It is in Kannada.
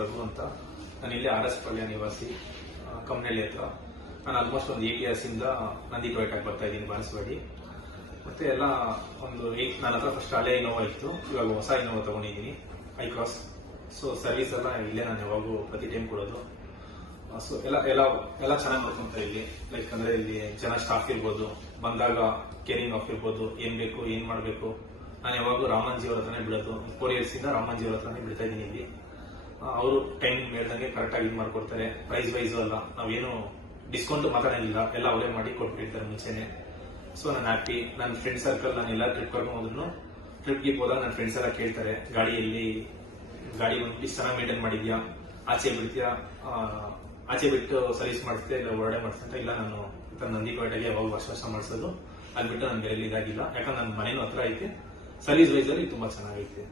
ರಘು ಅಂತ. ನಾನು ಇಲ್ಲಿ RS ಪಾಳ್ಯ ನಿವಾಸಿ, ಕಮ್ಮನಹಳ್ಳಿ ಹತ್ರ. ನಾನು ಆಲ್ಮೋಸ್ಟ್ ಒಂದು 8 years ಇಂದ ನಂದಿ ಟೊಯೋಟಾಗೆ ಬರ್ತಾ ಇದ್ದೀನಿ, ಬಾಣಸವಾಡಿ. ಮತ್ತೆ ಎಲ್ಲ ನನ್ನ ಹತ್ರ ಫಸ್ಟ್ ಹಳೆ ಇನೋವಾ ಇತ್ತು, ಇವಾಗ ಹೊಸ ಇನೋವಾ ತಗೊಂಡಿದ್ದೀನಿ, ಐಕ್ರಾಸ್. ಸೊ ಸರ್ವಿಸ್ ಎಲ್ಲ ಇಲ್ಲೇ ನಾನು ಯಾವಾಗೂ ಪ್ರತಿ ಟೈಮ್ ಕೊಡೋದು. ಸೊ ಎಲ್ಲ ಎಲ್ಲ ಎಲ್ಲ ಚೆನ್ನಾಗಿ ನೋಡ್ಕೊಂತಾರೆ ಇಲ್ಲಿ. ಲೈಕ್ ಅಂದ್ರೆ ಇಲ್ಲಿ ಚೆನ್ನಾಗಿ ಸ್ಟಾಫ್ ಇರ್ಬೋದು, ಬಂದಾಗ ಕೇರಿಂಗ್ ಆಫ್ ಇರ್ಬೋದು, ಏನ್ ಬೇಕು ಏನ್ ಮಾಡಬೇಕು. ನಾನು ಯಾವಾಗೂ ರಾಮನ್ಜಿ ಅವ್ರ ಹತ್ರನೇ ಬಿಡೋದು. 4 years ಇಂದ ರಾಮನ್ಜಿ ಅವ್ರ ಹತ್ರನೇ ಬಿಡ್ತಾ ಇದ್ದೀನಿ ಇಲ್ಲಿ. ಅವರು ಟೈಮ್ ಹೇಳ್ದಂಗೆ ಕರೆಕ್ಟ್ ಆಗಿ ಇದು ಮಾಡ್ಕೊಡ್ತಾರೆ. ಪ್ರೈಸ್ ವೈಸು ಅಲ್ಲ, ನಾವೇನು ಡಿಸ್ಕೌಂಟ್ ಮಾತಾಡೋಂಗಿಲ್ಲ, ಎಲ್ಲ ಅವರೇ ಮಾಡಿ ಕೊಟ್ಬಿಟ್ಟಿರ್ತಾರೆ ಮುಂಚೆನೆ. ಸೊ ನಾನು ಹ್ಯಾಪಿ. ನನ್ನ ಫ್ರೆಂಡ್ ಸರ್ಕಲ್ ನಾನು ಎಲ್ಲ ಟ್ರಿಪ್ ಕರ್ಕೊಂಡು ಹೋದ್ರು, ಟ್ರಿಪ್ಗೆ ಹೋದಾಗ ನನ್ನ ಫ್ರೆಂಡ್ಸ್ ಎಲ್ಲ ಕೇಳ್ತಾರೆ, ಗಾಡಿ ಒಂದು ಪೀಸ್ ಚೆನ್ನಾಗಿ ಮೇಂಟೈನ್ ಮಾಡಿದ್ಯಾ, ಆಚೆ ಬಿಡ್ತೀಯಾ, ಆಚೆ ಬಿಟ್ಟು ಸರ್ವಿಸ್ ಮಾಡಿಸ್ತೀಯ ಇಲ್ಲ ಹೊರಡೆ ಮಾಡಿಸ್ತಾ ಅಂತ. ಇಲ್ಲ, ನಾನು ನಂದಿ ಟೊಯೋಟಾಗೆ ಯಾವಾಗ ವರ್ಷ ಮಾಡಿಸೋದು, ಅದು ಬಿಟ್ಟು ನಾನು ಬೇರೆ ಇದಾಗಿಲ್ಲ. ಯಾಕಂದ್ರೆ ನನ್ನ ಮನೇನೂ ಹತ್ರ ಐತೆ. ಸರ್ವಿಸ್ ವೈಸ್ ಅಲ್ಲಿ ತುಂಬಾ ಚೆನ್ನಾಗೈತೆ.